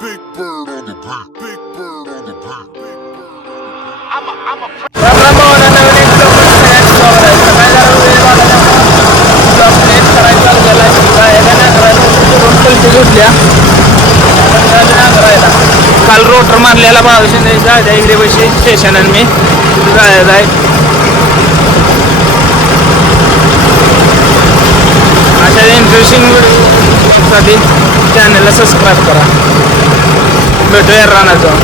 Big bird on the beat. Big bird on the beat. काल rotor मारलेला बावीस जायचा इकडे पैसे स्टेशन आणि मी जायचं आहे. अशा इंटरेस्टिंग व्हिडिओसाठी चॅनलला सबस्क्राईब करा. भेटूया राहणार जाऊन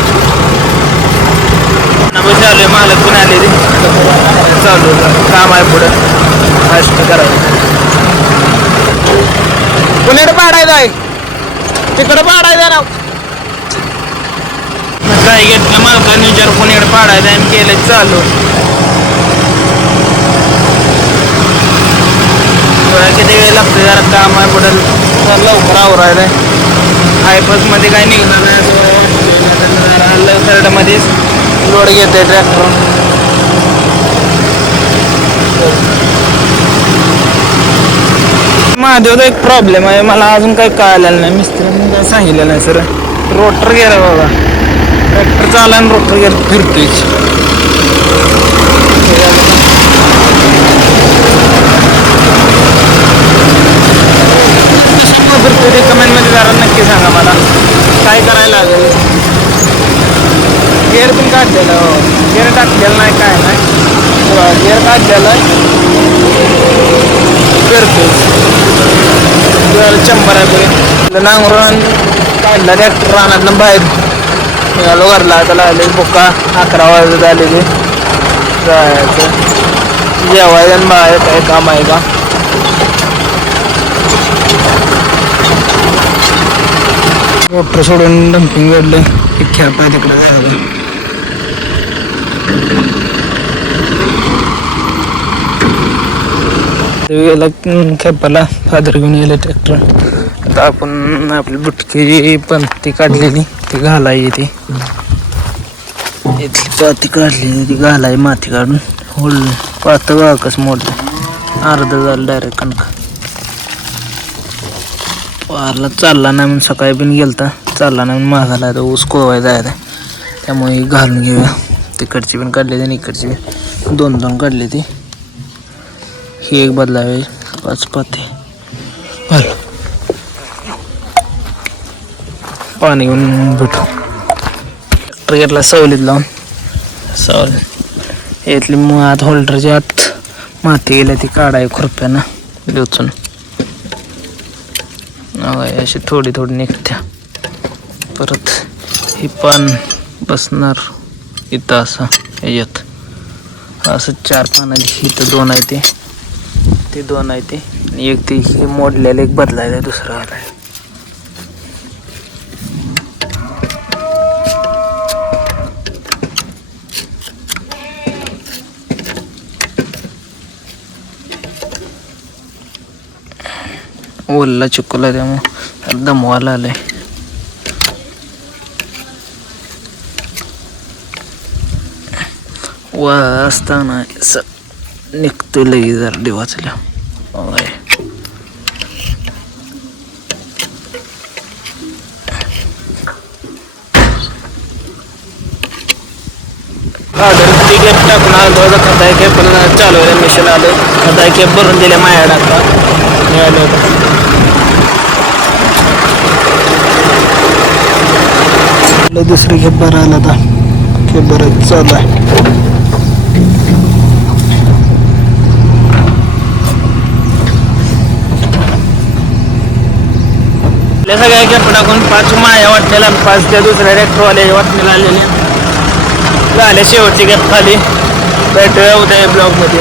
चालू आहे. मालक पण आले रे चालू काम आहे पुढं फास्ट करायचं. पुण्याकडे पाडायचं आहे तिकडं पाडायचं ना काय घेतलं मालकाने विचार पुण्याकडे पाडायचं आणि केलं चालू. किती वेळ लागतो जरा काम आहे पुढं लवकर आवरायला आहे. हायपसमध्ये काय निघणार नाही असं थर्डमध्येच लोड घेते ट्रॅक्टर. महादेवचा एक प्रॉब्लेम आहे मला अजून काही कळालेलं नाही. मिस्त्रीने काय सांगितलं नाही सर. रोटर गेला बाबा ट्रॅक्टर चालला आणि रोटर गेला फिरतोय. फिरतोय ते कमेंटमध्ये जरा नक्की सांगा मला काय करायला लागेल. गेअर पण काढलेलं हो गेअर टाकलेलं नाही काय नाही गेअर काढलेलं आहे फिरतोय. 100 आहे पर्यंत नांगरून काढला ट्रॅक्टर रानातनं बाहेर निघालो घरला. त्याला आले बुका 11 वाजत आले ते जायचं जेवायचं आणि बाहेर काय काम आहे का. रोटर सोडून डम्पिंग काढलं एक खेप आहे तिकडे जायला. गेला खेपाला फादर घेऊन गेले ट्रॅक्टर. आता आपण आपली बुटकी पण ती काढलेली ती घालाय ती पाती काढलेली ती घालाय माती काढून होल पातळ वाकस मोडलं अर्ध झालं डायरेक्ट कणक. पारला चालला नाही म्हणून सकाळी पण गेलता चालला नाही म्हणून मागायला आता ऊस कोवाय जायचं त्यामुळे घालून घेऊया. तिकडची पण काढली आणि इकडची दोन दोन काढली ती. ही एक बदलावे 5 पाते पाणी घेऊन भेटू. ट्रॅक्टर घेतला सावलीत लावून सावलीत यातली आत होल्डरच्या आत माती गेल्या ती काढाय खुरप्यानं वेचून अशी थोडी थोडी निघत्या. परत ही पान बसणार इथं असं याच्यात असं 4 पानाची इथं 2 आहे ते 2 आहे ते आणि एक ती मोडलेलं एक बदलायला दुसरं आलाय. ओला चिकूला त्यामुळे दमवायला आलंय. वा असताना निघतो लगेच जरा देवाचल्या कॅप टाकून आलो. खताय कॅप पण चालू आहे मिशन आलं. खताय कॅप भरून दिल्या माया टाका मिळालं होतं. दुसरी खेप भरायला आता खेप भरायचं चालू आहे. आपल्या सगळ्या खेप टाकून 5 माया वाटलेला 5 त्या दुसऱ्या ट्रॉल्या वाटणीला आलेल्या झाल्या. शेवटची खेप खाली भेटूया उद्या ब्लॉग मध्ये.